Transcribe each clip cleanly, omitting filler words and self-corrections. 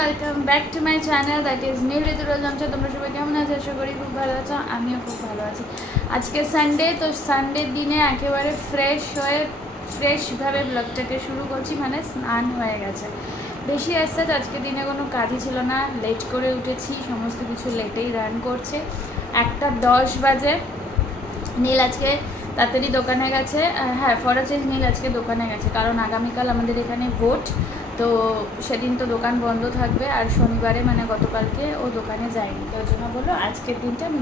Welcome back to my channel that is new ঋতুরাজ জমছে। তোমরা সবাই কেমন আছো? আশা করি খুব ভালো আছো, আমিও খুব ভালো আছি। আজকে সানডে, তো সানডের দিনে একেবারে ফ্রেশভাবে ব্লগটাকে শুরু করছি, মানে স্নান হয়ে গেছে। বেশি আসছে আজকে দিনে কোনো কাজই ছিল না, লেট করে উঠেছি, সমস্ত কিছু লেটেই রান করছে। 1:10 বাজে। নীল আজকে তাড়াতাড়ি দোকানে গেছে, হ্যাঁ ফর চেঞ্জ নীল আজকে দোকানে গেছে, কারণ আগামীকাল আমাদের এখানে ভোট, তো সেদিন তো দোকান বন্ধ থাকবে। আর শনিবারে মানে গতকালকে ও দোকানে যায়নি, তো ওই জন্য বললো আজকের দিনটা আমি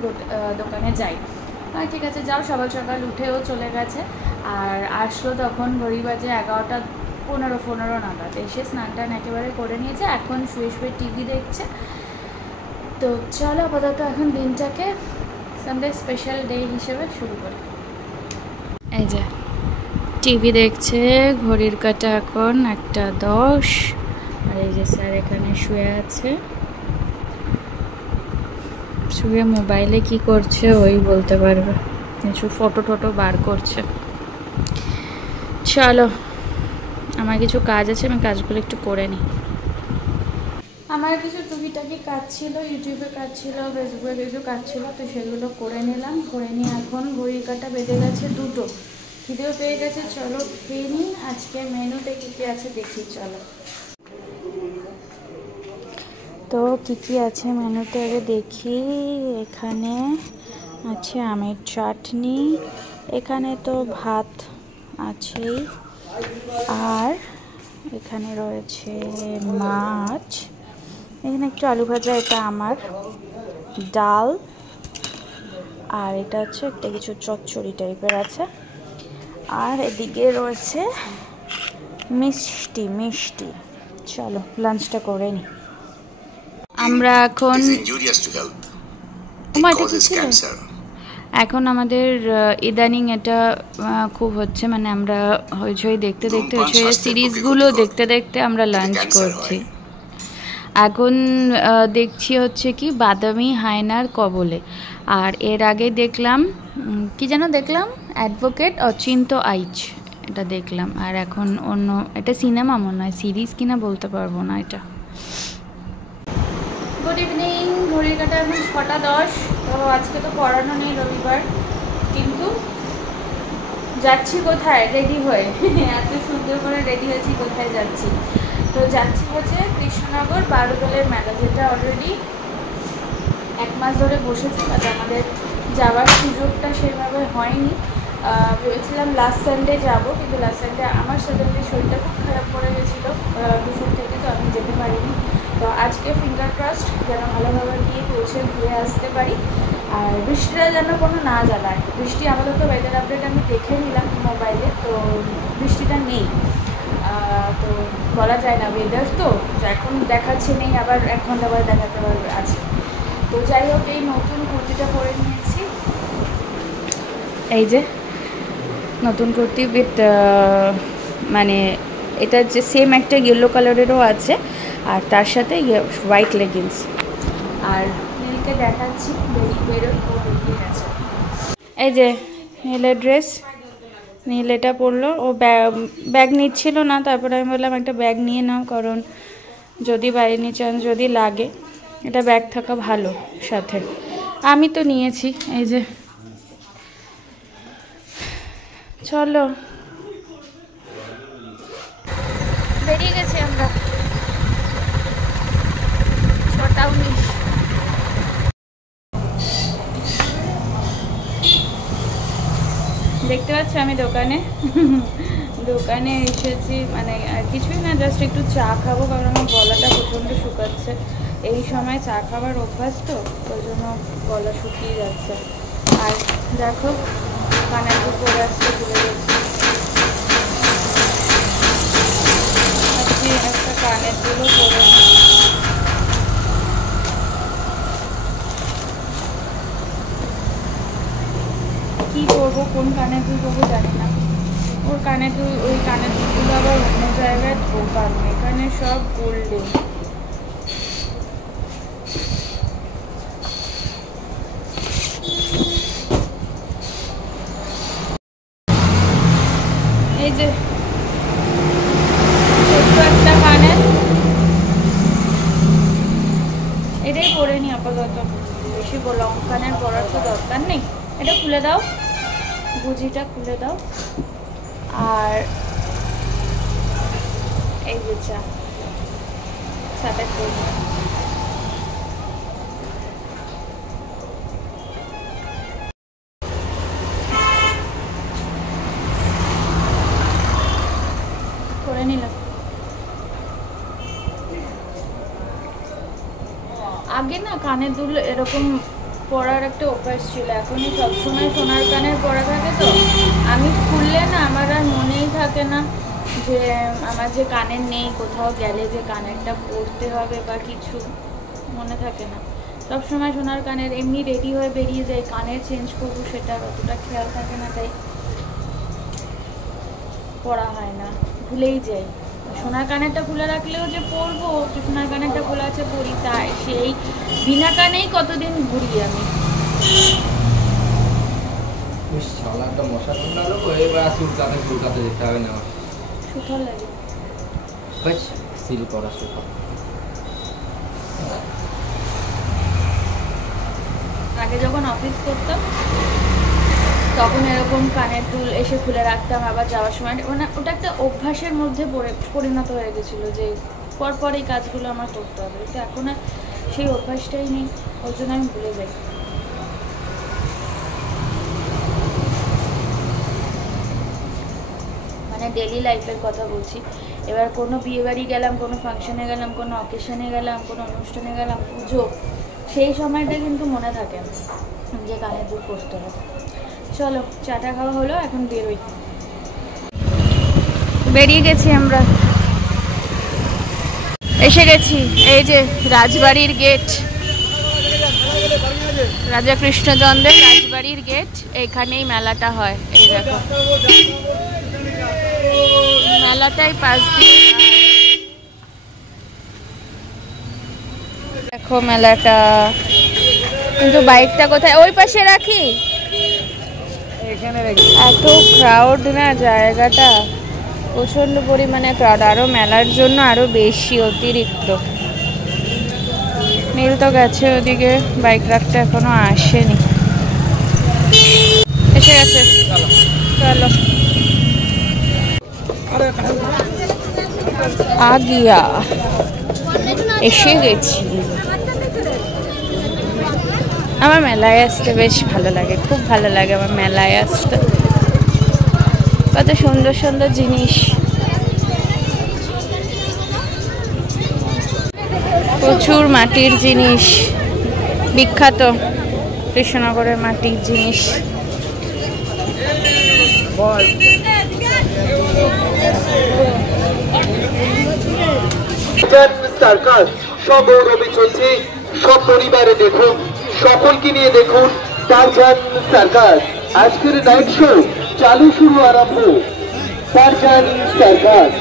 দোকানে যাই। ঠিক আছে যাও। সকাল সকাল উঠেও চলে গেছে, আর আসলো তখন ঘড়ি বাজে 11:15 নাগাদ। এসে স্নান টান একেবারে করে নিয়েছে, এখন শুয়ে শুয়ে টিভি দেখছে। তো চলো আপাতত এখন দিনটাকে সানডে স্পেশাল ডে হিসেবে শুরু করি। এই যে টিভি দেখছে, ঘড়ির কাঁটা এখন 1:10, আর এই যে স্যার এখানে শুয়ে আছে, শুয়ে মোবাইলে কি করছে ওই বলতে পারবে, কিছু ফটো টটো বার করছে। চলো আমার কিছু কাজ আছে, আমি কাজগুলো একটু করে নিই। আমার কিছু টুকিটাকি কাজ ছিল, ইউটিউবে কাজ ছিল, ফেসবুকে কিছু কাজ ছিল, তো সেগুলো করে নিলাম। করে নিয়ে এখন ঘড়ির কাঁটা বেজে গেছে 2টো, খিদেও পেয়ে গেছে। চলো খেয়ে নিই। আজকে মেনুতে কী কী আছে দেখি চলো। তো কী কী আছে মেনুতে আগে দেখি। এখানে আছে আমের চাটনি, এখানে তো ভাত আছেই, আর এখানে রয়েছে মাছ, এখানে একটু আলু ভাজা, এটা আমার, ডাল, আর এটা হচ্ছে একটা কিছু চচ্চড়ি টাইপের আছে, আর এদিকে রয়েছে মিষ্টি। চলো লাঞ্চটা করে নিই। আমরা এখন এখন আমাদের ইদানিং এটা খুব হচ্ছে, মানে আমরা হইচই দেখতে সিরিজগুলো দেখতে আমরা লাঞ্চ করছি। এখন দেখছি হচ্ছে কি বাদামি হায়নার কবলে, আর এর আগে দেখলাম কি যেন দেখলাম অ্যাডভোকেট অচিন্ত আইচ, এটা দেখলাম। আর এখন অন্য এটা সিনেমা মনে হয়, সিরিজ কিনা বলতে পারবো না এটা। গুড ইভিনিং, ঘড়ির কাঁটা এখন 6:10। তো আজকে তো পড়ানো নেই, রবিবার, কিন্তু যাচ্ছি কোথায় রেডি হয়ে, এত সুন্দর করে রেডি হয়েছি, কোথায় যাচ্ছি? তো যাচ্ছি হচ্ছে কৃষ্ণনগর বারোদলের মেলা, যেটা অলরেডি 1 মাস ধরে বসেছে, বাট আমাদের যাওয়ার সুযোগটা সেভাবে হয়নি। ভেবেছিলাম লাস্ট সানডে যাবো, কিন্তু লাস্ট সানডে আমার সাডেনলি শরীরটা খুব খারাপ করে গেছিলো দুপুর থেকে, তো আমি যেতে পারিনি। তো আজকে ফিঙ্গার ক্রসড যেন ভালোভাবে গিয়ে পৌঁছে ঘুরে আসতে পারি, আর বৃষ্টিটা যেন কোনো না জ্বালায়। বৃষ্টি আপাতত ওয়েদার আপডেট আমি দেখে নিলাম মোবাইলে, তো বৃষ্টিটা নেই। তো বলা যায় না, ওয়েদার তো এখন দেখাচ্ছে নেই, আবার 1 ঘন্টা পরে দেখাতে পারবে আছে। তো যাই হোক, এই নতুন কুর্তিটা পরে নিয়েছি, এই যে নতুন কুর্তি উইথ মানে এটা যে সেম একটা ইয়েলো কালারেরও আছে, আর তার সাথে হোয়াইট লেগিংস। আর নীলকে দেখাচ্ছি, বেরোই, ও বেরিয়ে গেছে। এই যে নীলের ড্রেস, নীল এটা পরলো, ও ব্যাগ নিচ্ছিল না, তারপরে আমি বললাম একটা ব্যাগ নিয়ে নাও, কারণ যদি বাই এনি চান্স যদি লাগে, এটা ব্যাগ থাকা ভালো সাথে। আমি তো নিয়েছি, এই যে। চলো বেরিয়ে গেছি আমরা, 6:19। দেখতে পাচ্ছ আমি দোকানে এসেছি, মানে কিছুই না, জাস্ট একটু চা খাবো, কারণ আমার গলাটা প্রচণ্ড শুকাচ্ছে। এই সময় চা খাবার অভ্যাস, তো ওই জন্য গলা শুকিয়ে যাচ্ছে। আর দেখো কানে একটু পরে আসতে ভুলে গেছি, একটা কানের দুলও পরে। কি করবো, কোন কানের দুল করবো জানি না। ওই কানের দুলগুলো আবার অন্য জায়গায় ঢোকানো, এখানে সব গোল্ডেন। এই যে একটা কানের খুলে দাও, গুজিটা খুলে দাও। আর এই যে চাটা করে নিলাম। আগে না কানের দুল এরকম পরার একটা অভ্যাস ছিল, এখনই সবসময় সোনার কানের পরা থাকে, তো আমি খুললে না আমার আর মনেই থাকে না যে আমার যে কানের নেই, কোথাও গেলে যে কানেরটা পরতে হবে বা কিছু মনে থাকে না। সবসময় সোনার কানের এমনি রেডি হয়ে বেরিয়ে যায়, কানের চেঞ্জ করবো সেটা অতটা খেয়াল থাকে না, তাই পরা হয় না, ভুলেই যাই। সোনার কানেরটা খুলে রাখলেও যে পরবো, সোনার কানেরটা খোলা আছে পরি, তাই সেই বিনা কানেই কতদিন ঘুরি আমি। সুথার লাগে আগে যখন অফিস করতাম তখন এরকম কানের দুল এসে খুলে রাখতাম, আবার যাওয়ার সময় মানে ওটা একটা অভ্যাসের মধ্যে পরিণত হয়ে গেছিলো যে পরপর এই কাজগুলো আমার করতে হবে। তো এখন আর সেই অভ্যাসটাই নেই, ওই জন্য আমি ভুলে যাই। মানে ডেলি লাইফের কথা বলছি। এবার কোনো বিয়ে বাড়ি গেলাম, কোনো ফাংশনে গেলাম, কোনো অকেশনে গেলাম, কোনো অনুষ্ঠানে গেলাম, পুজো, সেই সময়টা কিন্তু মনে থাকে যে কানের দুল করতে হবে। চলো চাটা খাওয়া হলো, এখন বেরোই। বেরিয়ে গেছি আমরা, এসে গেছি। এই যে রাজবাড়ির গেট, রাজা কৃষ্ণচন্দ্রের রাজবাড়ির গেট, এইখানেই মেলাটা হয়। এই দেখো মেলাটাই পাশ দিয়ে, দেখো মেলাটা। কিন্তু বাইকটা কোথায়, ওই পাশে রাখি। এত ক্রাউড না, জায়গাটা প্রচন্ড পরিমাণে ক্রাউড, আরো মেলার জন্য আরো বেশি অতিরিক্ত। নীল তো গেছে ওদিকে, বাইক রাখতে এখনো আসেনি। এসে গেছে, চলো আগিয়া এসে গেছি। আমার মেলায় আসতে বেশ ভালো লাগে, খুব ভালো লাগে আমার মেলায় আসতে। কত সুন্দর সুন্দর জিনিস, প্রচুর মাটির জিনিস, বিখ্যাত কৃষ্ণনগরের মাটির জিনিস। সার্কাস সগৌরবে চলছে, সব পরিবারে দেখুন, সকলকে নিয়ে দেখুন টারজান সার্কাস। আজকের নাইট শো চালু, শুরু, আরম্ভ। টারজান সার্কাস,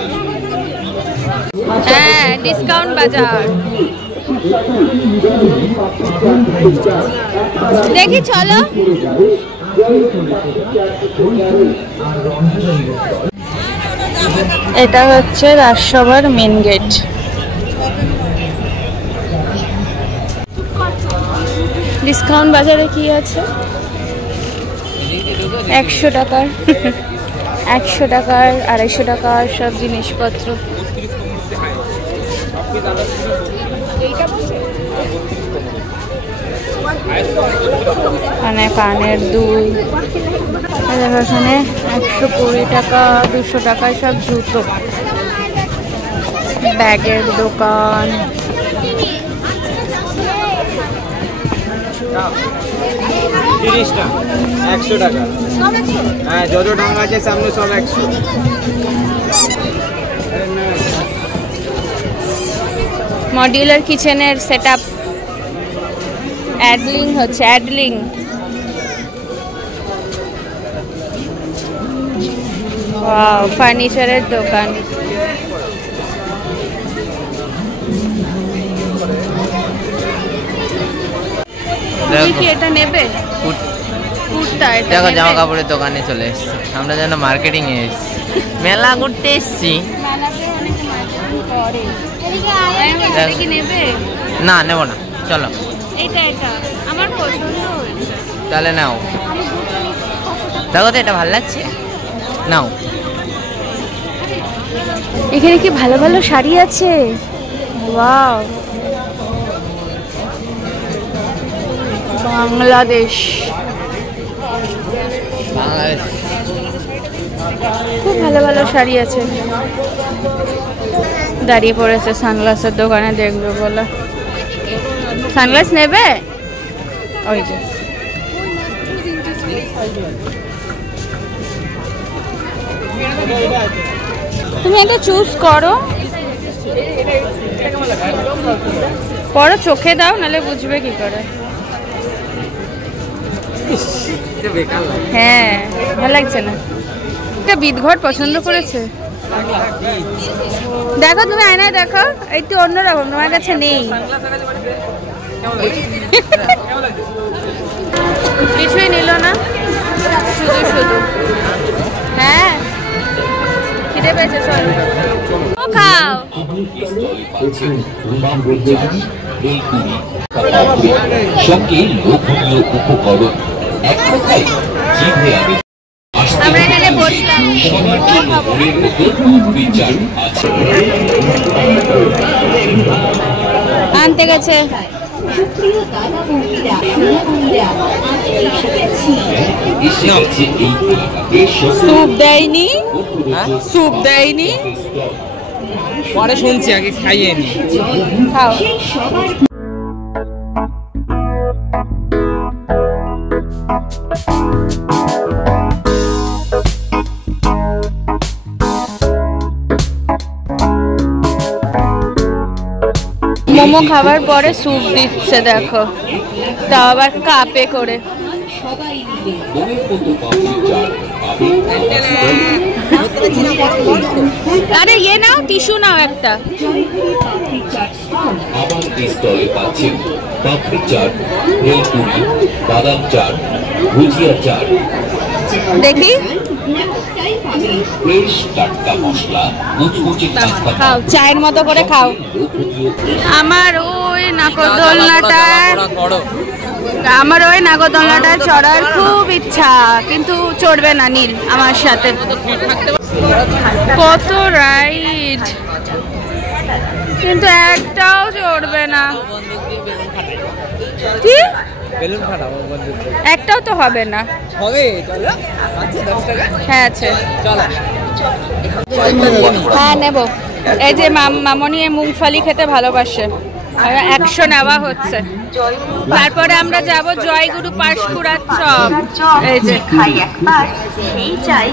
হ্যাঁ ডিসকাউন্ট বাজার। দেখি চলো। এটা হচ্ছে রাজসভার মেন গেট। ডিসকাউন্ট বাজারে কি আছে? 100 টাকার 100 টাকার 250 টাকার সব জিনিসপত্র। মানে কানের দুল, এখানে 120 টাকা 200 টাকায় সব জুতো, ব্যাগের দোকান। 30 টা 100 টাকা। হ্যাঁ যত টাকা আছে সামনে সব 100। মডিউলার কিচেনের সেটআপ, অ্যাডলিং হচ্ছে, অ্যাডলিং। ওয়াও, ফার্নিচারের দোকান। তুমি কি এটা নেবে? কুর্তা, এটা দেখো জামা কাপড়ের দোকানে চলে এসেছি আমরা, যেন মার্কেটিং এ এসেছি, মেলা ঘুরতে এসেছি। না নেবো না, চলো। এটা আমার পছন্দ হয়েছে, তাহলে নাও। দেখো তো এটা ভালো লাগছে, নাও। এখানে কি ভালো ভালো শাড়ি আছে, ওয়াও। বাংলাদেশ, খুব ভালো ভালো শাড়ি আছে। দাঁড়িয়ে পড়েছে সানগ্লাসের দোকানে দেখবে বলে। সানগ্লাস নেবে? ওই যে তুমি এটা চুজ করো, পরো চোখে দাও, নাহলে বুঝবে কি করে। হ্যাঁ, ভালো লাগছে না? এটা বিদঘট পছন্দ করেছে। দেখো তুমি আয়নায় দেখো, একটু অন্যরকম, তোমার কাছে নেই। কিছুই নিল না, শুধু শুধু। হ্যাঁ, খিদে পেয়েছে, চল খাও। সঙ্গে লোভনীয় উপকরণ, এক কথায় জিভে আমি আমরা এখানে বসলাম, আনতে গেছে। স্যুপ দেয়নি, স্যুপ দেয়নি, পরে শুনছি, আগে খাইয়ে নি। খাও। মোমো খাবার পরে স্যুপ দিচ্ছে, দেখো, তাও আবার কাপে করে। আরে ইয়ে নাও, টিস্যু নাও একটা। আবার এই স্টলে পাচ্ছেন পাপড়ি চাট, ভেলপুরি, বাদাম চাট, ভুজিয়া চাট। দেখি, ফ্রেশ টাটকা মশলা, মুচমুচে খাও, চায়ের মতো করে খাও। আমার ওই নাগরদোলনাটায় চড়ার খুব ইচ্ছা, কিন্তু চড়বে না নীল আমার সাথে। কত রাইড, কিন্তু একটাও চড়বে না। কি একটাও তো হবে না? হ্যাঁ আছে, হ্যাঁ নেব। এই যে মামনি মুংফলি খেতে ভালোবাসে, 100 নেওয়া হচ্ছে। তারপরে আমরা যাব জয়গুরু পাঁশকুড়ার চপ। এই যে,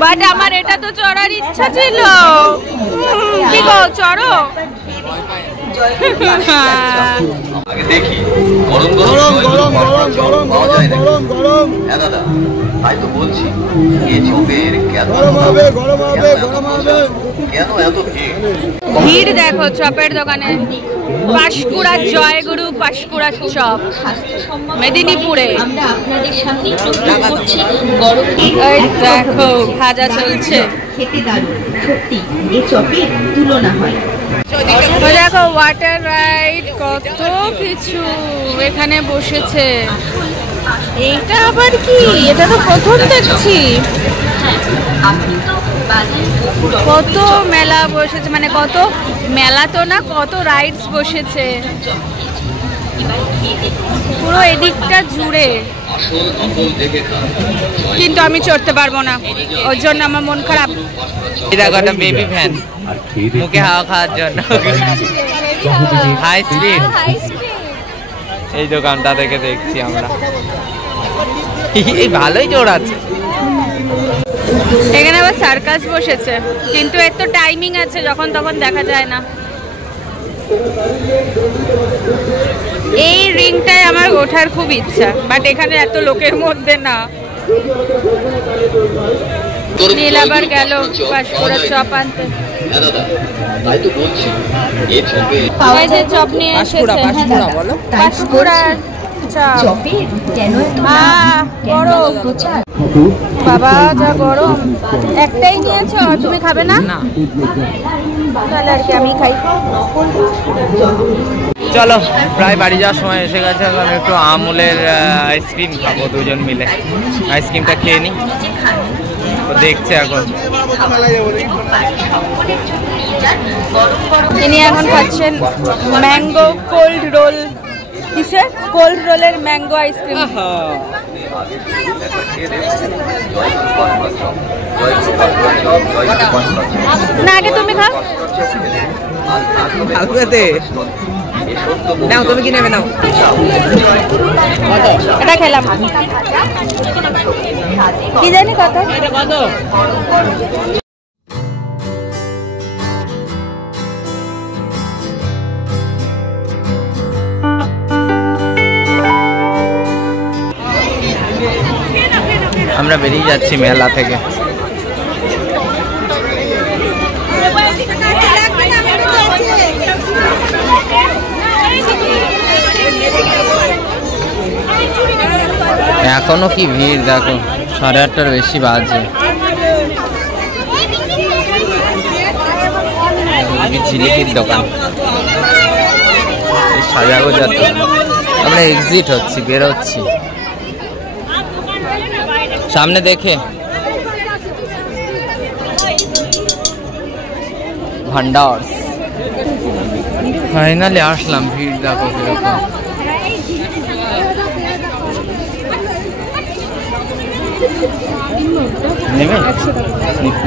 বাট আমার এটা তো চড়ার ইচ্ছা ছিল। কি গো, চড়ো। দেখি গরম গরম গরম গরম গরম গরম গরম। হ্যাঁ দাদা, তাই তো বলছি, এই চপের গরম হবে গরম হবে গরম হবে। কেন এত ভিড়? ভিড় দেখো চপের দোকানে। পাঁশকুড়া জয়গুরু পাঁশকুড়া চপ, মেদিনীপুরে। এই দেখো ভাজা চলছে, দেখো ওয়াটার রাইড, কত কিছু এখানে বসেছে। এইটা আবার কি? এটা তো প্রথম দেখছি। কত মেলা বসেছে, মানে কত মেলা তো না, কত রাইডস বসেছে পুরো এদিকটা জুড়ে। কিন্তু আমি চড়তে পারবো না, ওর জন্য আমার মন খারাপ। বেবি ফ্যান মুখে হাওয়া খাওয়ার জন্য, হাই স্পিড। এই দোকানটা থেকে দেখছি আমরা, এই ভালোই জোর আছে। এখানে আবার সার্কাস বসেছে, কিন্তু এর তো টাইমিং আছে, যখন তখন দেখা যায় না। এই রিংটায় আমার ওঠার খুব ইচ্ছা, বাট এখানে এত লোকের মধ্যে না। নীল আবার গেল পাঁশকুড়ার চপ আনতে। এই যে চপ নিয়ে এসেছে, পাঁশকুড়ার চপ। গরম বাবা, যা গরম। একটাই নিয়েছো, তুমি খাবে না? তাহলে আর কি আমি খাই। চলো প্রায় বাড়ি যাওয়ার সময় এসে গেছে। এখন একটু আমুলের আইসক্রিম খাবো দুজন মিলে। আইসক্রিমটা খেয়ে নিই। তো দেখছে এখন ইনি এখন খাচ্ছেন ম্যাঙ্গো কোল্ড রোল। কিসের কোল্ড রোলের ম্যাঙ্গো আইসক্রিম। না আগে তুমি খাও। নাও তুমি কি নেবে? নাও এটা খেলাম কি জানি কত। আমরা বেরিয়ে যাচ্ছি মেলা থেকে। এখনো কি ভিড় দেখো, 8:30টার বেশি বাজে। জিলিপির দোকান, সাজাগোজার দোকান। আমরা এক্সিট হচ্ছি, বেরোচ্ছি। সামনে দেখে ভান্ডার। ফাইনালি আসলাম। ভিড় দেখো কিরকম। নেবে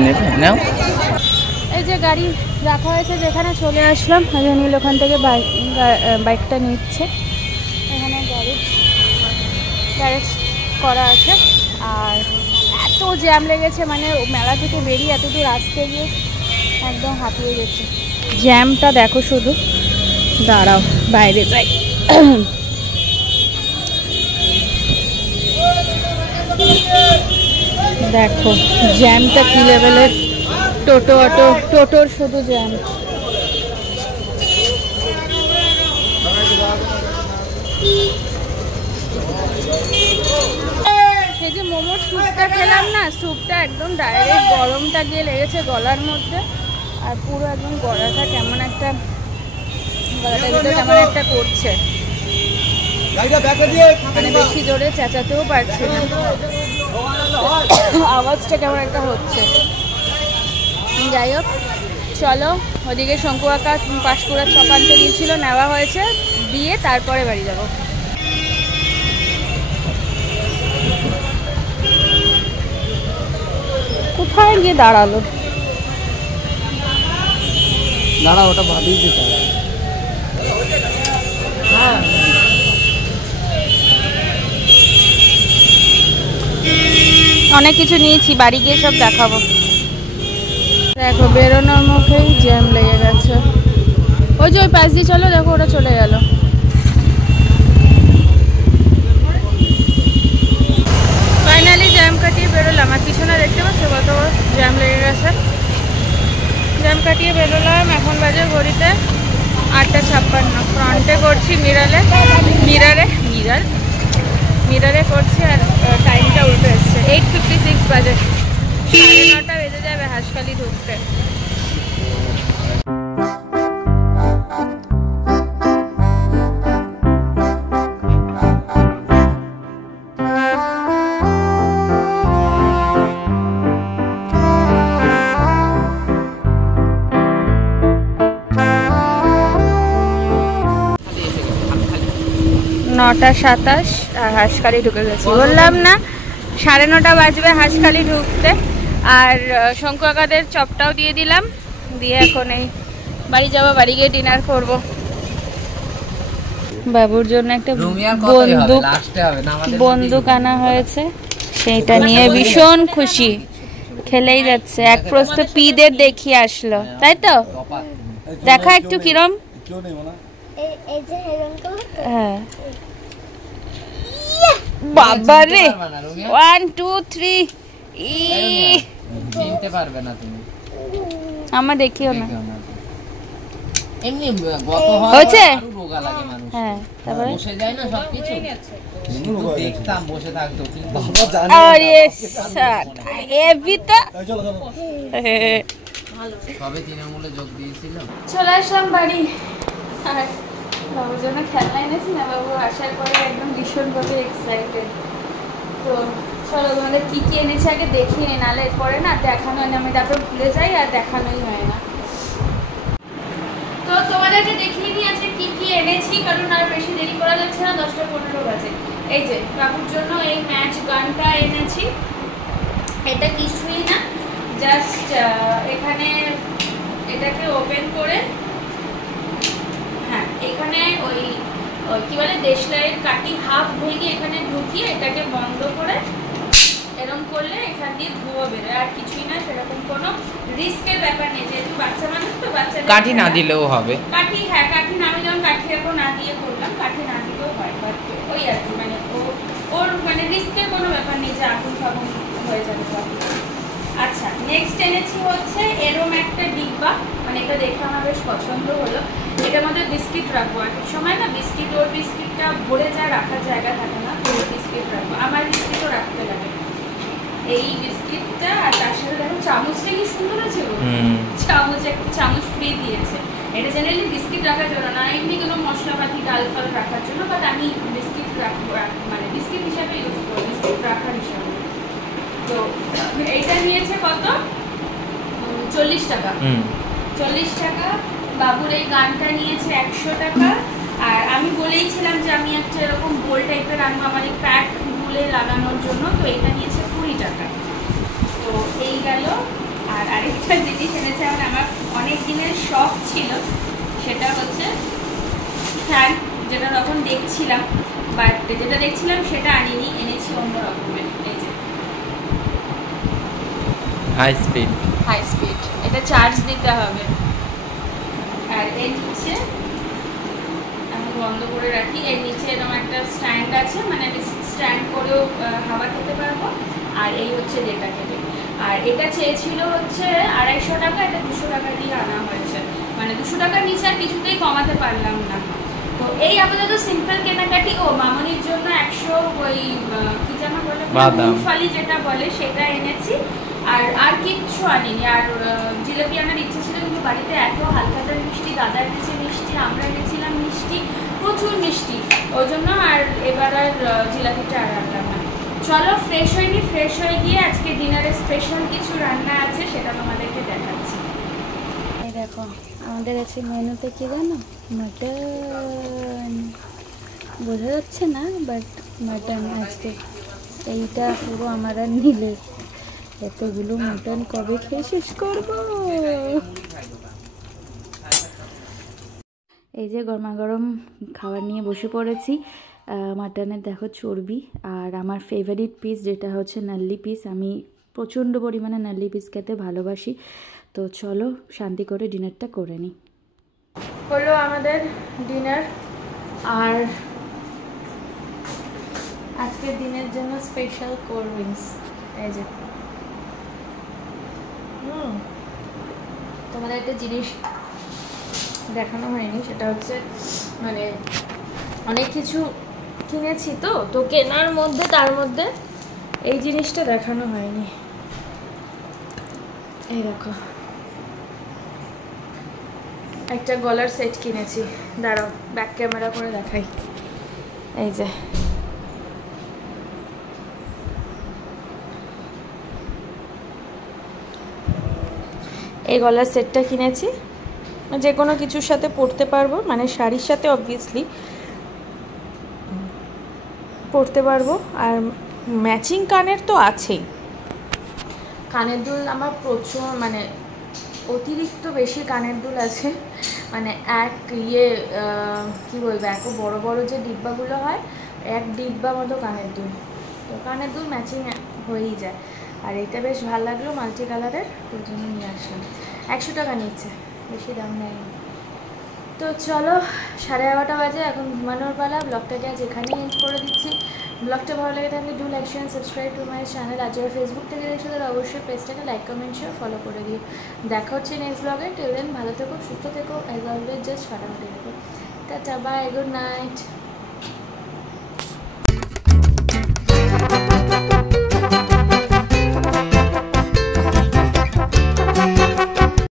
নেবে নাও। এই যে গাড়ি রাখা হয়েছে যেখানে চলে আসলাম। নীল ওখান থেকে বাইকটা নিচ্ছে। এখানে গ্যারেজ করা আছে। আর এত জ্যাম লেগেছে, মানে মেলা থেকে বেরিয়ে এত দূর আসতে গিয়ে একদম হাঁপিয়ে গেছে। জ্যামটা দেখো শুধু। দাঁড়াও বাইরে যাই। দেখো জ্যামটা কি লেভেলের। টোটোর শুধু জ্যাম। এই যে মোমোর স্যুপটা খেলাম না, স্যুপটা একদম ডাইরেক্ট গরমটা গিয়ে লেগেছে গলার মধ্যে। আর পুরো একদম গলাটা কেমন একটা, গলাটা ভিতরে কেমন একটা করছে। মানে বেশি জোরে চেঁচাতেও পারছি না, আওয়াজটা কেমন একটা হচ্ছে। যাই হোক চলো, ওদিকে শঙ্কু কাকা পাঁশকুড়ার চপ আনতে দিয়েছিল, নেওয়া হয়েছে, দিয়ে তারপরে বাড়ি যাব। কোথায় গিয়ে দাঁড়ালো? দাঁড়া, ওটা ভাবিয়ে দিতে হবে। অনেক কিছু নিয়েছি, বাড়ি গিয়ে সব দেখাবো। দেখো বেরোনোর মুখেই জ্যাম লেগে গেছে। ওই যে ওই পাশ দিয়ে চলো, দেখো ওরা চলে গেল। ফাইনালি জ্যাম কাটিয়ে বেরোলাম। আর পিছনে দেখতে পাচ্ছ কত জ্যাম লেগে গেছে। জ্যাম কাটিয়ে বেরোলাম। এখন বাজে ঘড়িতে 8:56। ফ্রন্টে করছি মিরারে করছি। আর টাইমটা উল্টে এসছে, 8:56 বাজে। 9:30 বেজে যাবে হাঁসখালি ঢুকতে। নটা 27 আর হাঁসখালি ঢুকে গেছি। বললাম না 9:30 বাজবে হাঁসখালি ঢুকতে। আর শঙ্কু কাকাদের চপটাও দিয়ে দিলাম, দিয়ে এখন এই বাড়ি যাবো। বাড়ি গিয়ে ডিনার করব। বাবুর জন্য একটা বন্দুক আনা হয়েছে, সেইটা নিয়ে ভীষণ খুশি, খেলেই যাচ্ছে। এক প্রস্ত পিদের দেখিয়ে আসলো, তাই তো? দেখা একটু কিরম। হ্যাঁ বাবা রে, 1 2 3 চিনতে পারবে না তুমি। আমার দেখিও না। এমনি গত হয়েছে? রোগা লাগে মানুষ। হ্যাঁ, তারপরে বসে যায় না সবকিছু। কিন্তু দেখতাম বসে থাকতো, কিন্তু আরে সাট এবিটা সবে তৃণমূলে যোগ দিয়েছিল। চলে আসলাম বাড়ি। আর বাবুর জন্য খেলনা এনেছি না, বাবু আসার পরে একদম ভীষণভাবে এক্সাইটেড। তো চলো তোমাদের কী কী এনেছি আগে দেখিয়ে নি, নাহলে এরপরে না দেখানো হয় না, আমি তারপর ভুলে যাই আর দেখানোই হয় না। তো তোমাদেরকে দেখিয়ে নিই আজকে কী কী এনেছি, কারণ আর বেশি দেরি করা যাচ্ছে না, 10টা 15 বাজে। এই যে বাবুর জন্য এই ম্যাচ গানটা এনেছি। এটা কিছুই না, জাস্ট এখানে এটাকে ওপেন করে, হ্যাঁ এখানে ওই কি বলে দেশলাইয়ের কাঠি হাফ ভেঙে এখানে ঢুকিয়ে এটাকে বন্ধ করে এরকম করলে এখান দিয়ে ধোঁয়া বেরোয়, আর কিছুই না। সেরকম কোনো রিস্কের ব্যাপার নেই, যেহেতু বাচ্চা মানুষ তো বাচ্চা কাঠি না দিলেও হবে। কাঠি, হ্যাঁ কাঠি না, আমি যেমন কাঠি এখন না দিয়ে করলাম, কাঠি না দিলেও হয়, বাট ওই আর কি মানে ওর মানে রিস্কের কোনো ব্যাপার নেই যে আগুন ফাগুন হয়ে যাবে। আচ্ছা, নেক্সট এনেছি হচ্ছে এরম একটা ডিব্বা, মানে এটা দেখে আমার বেশ পছন্দ হলো। এটার মধ্যে বিস্কিট রাখবো, এক সময় না বিস্কিট, ওর বিস্কিটটা ভরে যায়, রাখার জায়গা থাকে না, ওর বিস্কিট রাখবো, আমার বিস্কিটও রাখতে লাগে। এই বিস্কিটটা আর তার সাথে দেখো চামচটা কি সুন্দর আছে গো, চামচ, একটা চামচ ফ্রি দিয়েছে। এটা জেনারেলি বিস্কিট রাখার জন্য না, এমনি কোনো মশলাপাতি ডাল ফাল রাখার জন্য, বাট আমি বিস্কিট রাখবো, মানে বিস্কিট হিসাবে ইউজ করবো, বিস্কিট রাখার হিসাবে। তো এইটা নিয়েছে কত, 40 টাকা। 40 টাকা। বাবুর এই গানটা নিয়েছে 100 টাকা। আর আমি বলেইছিলাম যে আমি একটা এরকম গোল টাইপের আনবো আমার এই প্যাক গুলে লাগানোর জন্য, তো এটা নিয়েছে 20 টাকা। তো এই গেল। আর আরেকটা জিনিস এনেছে আমার অনেক দিনের শখ ছিল, সেটা হচ্ছে ফ্যান, যেটা তখন দেখছিলাম, বাট যেটা দেখছিলাম সেটা আনিনি, এনেছি অন্য রকমের। এই যে হাই স্পিড, হাই স্পিড, এটা চার্জ দিতে হবে। আর এর নিচে আমি বন্ধ করে রাখি, এর নিচে এরকম একটা স্ট্যান্ড আছে, মানে আমি স্ট্যান্ড করেও হাওয়া খেতে পারবো। আর এই হচ্ছে ডেটা কেটে। আর এটা চেয়েছিল হচ্ছে 250 টাকা, এটা 200 টাকা দিয়ে আনা হয়েছে, মানে 200 টাকার নিচে আর কিছুতেই কমাতে পারলাম না। তো এই আপাতত সিম্পল কেনাকাটি। ও মামনির জন্য 100 ওই কি যেন বলে মুংফলি যেটা বলে সেটা এনেছি। আর কিচ্ছু আনিনি। আর জিলাপি আনার ইচ্ছে ছিল, কিন্তু বাড়িতে এত হালখাতার মিষ্টি, দাদা এনেছে মিষ্টি, আমরা এনেছিলাম মিষ্টি, প্রচুর মিষ্টি, ওই জন্য আর এবার আর জিলাপিটা আর আনলাম না। চলো ফ্রেশ হয়নি, ফ্রেশ হয়ে গিয়ে আজকে ডিনারে স্পেশাল কিছু রান্না আছে, সেটা তোমাদেরকে দেখাচ্ছি। এই দেখো আমাদের আছে মেনুতে, কি জানো, মাটন, বোঝা যাচ্ছে না, বাট মাটন আজকে। এইটা পুরো আমার আর নিলে এতগুলো মাটন কবে খেয়ে শেষ করবো। এই যে গরমা গরম খাবার নিয়ে বসে পড়েছি। মাটনের দেখো চর্বি, আর আমার ফেভারিট পিস যেটা হচ্ছে নাল্লি পিস। আমি প্রচণ্ড পরিমাণে নাল্লি পিস খেতে ভালোবাসি। তো চলো শান্তি করে ডিনারটা করে নিই। হলো আমাদের ডিনার, আর আজকের দিনের জন্য স্পেশাল কোল্ড ড্রিঙ্কস। এই যে তোমাদের একটা জিনিস দেখানো হয়নি, সেটা হচ্ছে মানে অনেক কিছু কিনেছি, তো কেনার মধ্যে তার মধ্যে এই জিনিসটা দেখানো হয়নি। এই দেখো একটা গলার সেট কিনেছি, দাঁড়াও ব্যাক ক্যামেরা করে দেখাই। এই যে এই গলার সেটটা কিনেছি, যে কোনো কিছুর সাথে পরতে পারবো, মানে শাড়ির সাথে অবভিয়াসলি পরতে পারবো। আর ম্যাচিং কানের তো আছেই। কানের দুল আমার প্রচুর, মানে অতিরিক্ত বেশি কানের দুল আছে, মানে এক কী বলবো, এত বড় বড় যে ডিব্বাগুলো হয়, এক ডিব্বা মতো কানের দুল। তো কানের দুল ম্যাচিং হয়েই যায়। আর এটা বেশ ভালো লাগলো, মাল্টি কালারের, ওই জন্য নিয়ে আসলাম। 100 টাকা নিচ্ছে, বেশি দাম নেই। তো চলো 11:30 বাজে, এখন ঘুমানোর পালা। ব্লগটাকে আজ এখানেই এন্ড করে দিচ্ছি। ব্লগটা ভালো লেগে থাকলে do like share subscribe to my channel. আর যারা ফেসবুক থেকে দেখছো তারা অবশ্যই পেজটাকে লাইক কমেন্ট শেয়ার ফলো করে দিও। দেখা হচ্ছে নেক্সট ব্লগে। টিল দেন ভালো থেকো, সুস্থ থেকো, অ্যাজ অলওয়েজ জাস্ট ফাটাফাটি থেকো। Tata, bye, good night.